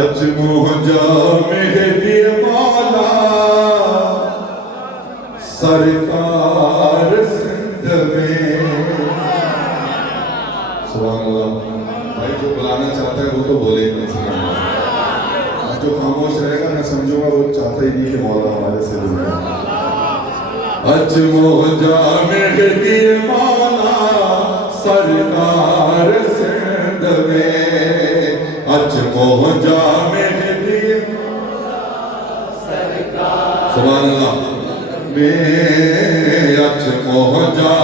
اج موجا مہدی مولا سرکار سندھ میں. سبحان اللہ. بھائی جو بلانا چاہتا ہے وہ تو بولے کم سے کم. جو خاموش رہے گا میں سمجھوں گا وہ چاہتا ہی نہیں کہ مولا ہمارے سے دل ہے. اج موجا مہدی مولا سرکار سندھ میں. اج موجا مہدی سبحان اللہ میں. اج موجا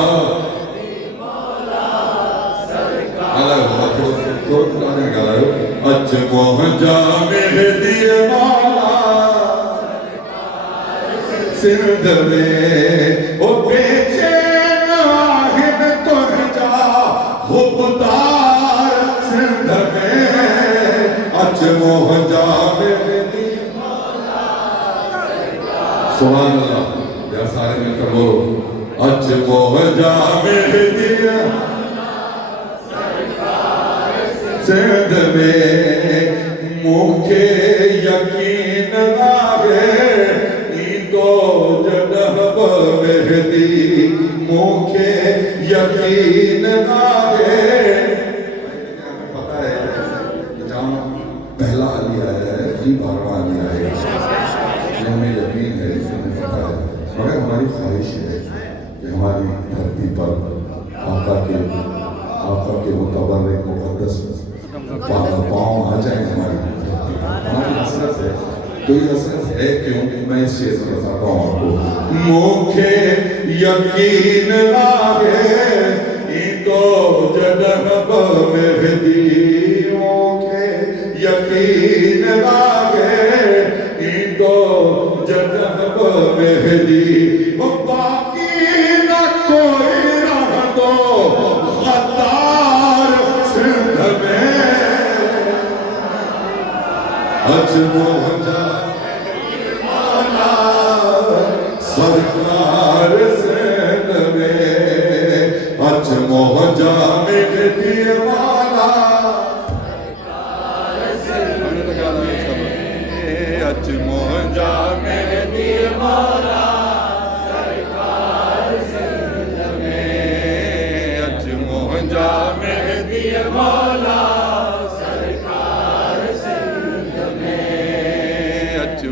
اج موجا مہدی مولا سندھ میں. او بےچین آہن ترجا حبدار سندھ میں. اج موجا مہدی سبحان اللہ. یا سارے مل کر بولو اج موجا مہدی سندھ میں. مکھے یقین آہے تو جنب مہدی. مکھے یقین آہے. پتہ ہے جہاں پہلا علی آیا ہے جی 12واں علی آئے گا. ہمیں یقین ہے ہمیں پتہ ہے مگر ہماری خواہش ہے کہ ہماری دھرتی پر آقا کے متبرک مقدس پاؤں آ جائیں ہماری دھرتی پر. ہماری حسرت ہے. تو یہ حسرت ہے کیوں میں اس چیز میں بتاتا ہوں آپ کو. مکھے یقین آہے تو جنب مہدی. مکھے یقین آہے تو جنب مہدی. باقی نہ کوئی رہ دو غدار سندھ میں. اج موجا مولا سرکار سندھ میں. اج موجا مہدی مولا سرکار سندھ میں. اج موجا مہدی مولا سرکار سندھ میں. اج موجا مہدی مولا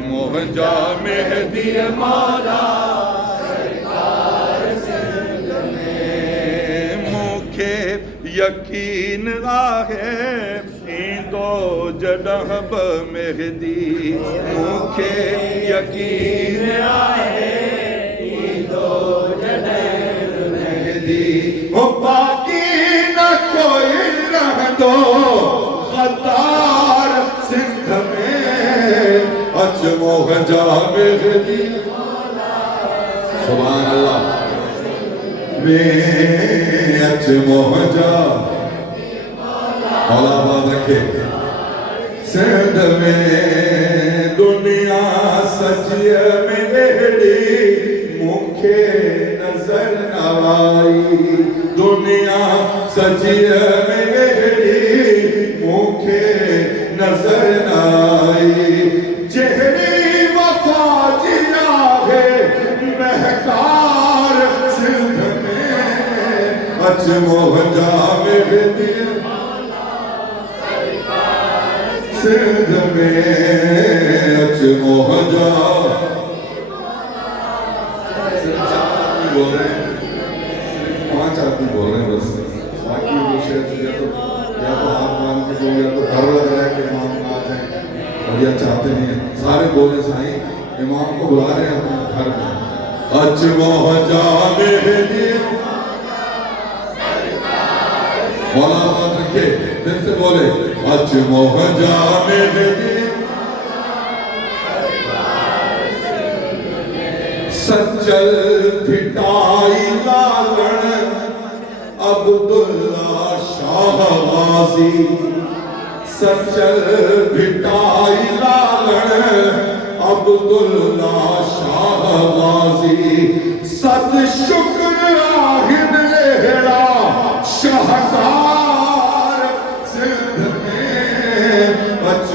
موجا مہدی مولا سرکار سندھ میں. مکھے یقین آہے تو جنب مہدی. مکھے یقین آہے تو جنب مہدی. وہ باقی نہ کوئی رہ دو غدار سندھ میں. اج موجا مہدی سبحان اللہ میں. اج موجا مولا آباد رکھے سندھ میں. دنیا سجی مہدی مکھے نظر نہ آئی. دنیا سجی مہدی مکھے نظر نہ آئی. چہری وفا جیا ہے مہکار سندھ میں. اج موجا مہدی سندھ میں. اج موجا بول رہے ہیں 5 آدمی بول رہے ہیں بس. باقی وہ شہر یا تو ہاتھ مان کے جو یا تو ڈر لگ رہا ہے کہ امام نہ آ جائیں اور یا چاہتے نہیں ہیں. سارے بولے سائیں امام کو بلا رہے ہیں اپنے گھر میں. اج موجا مہدی مولا آباد رکھے پھر سے بولے اج موجا مہدی سچل پھٹائی لالن عبداللہ شاہ غازی. سچل بھٹائی لالن عبداللہ شاہ غازی. ست شکر آہن لہرا شاہکار سندھ میں. اج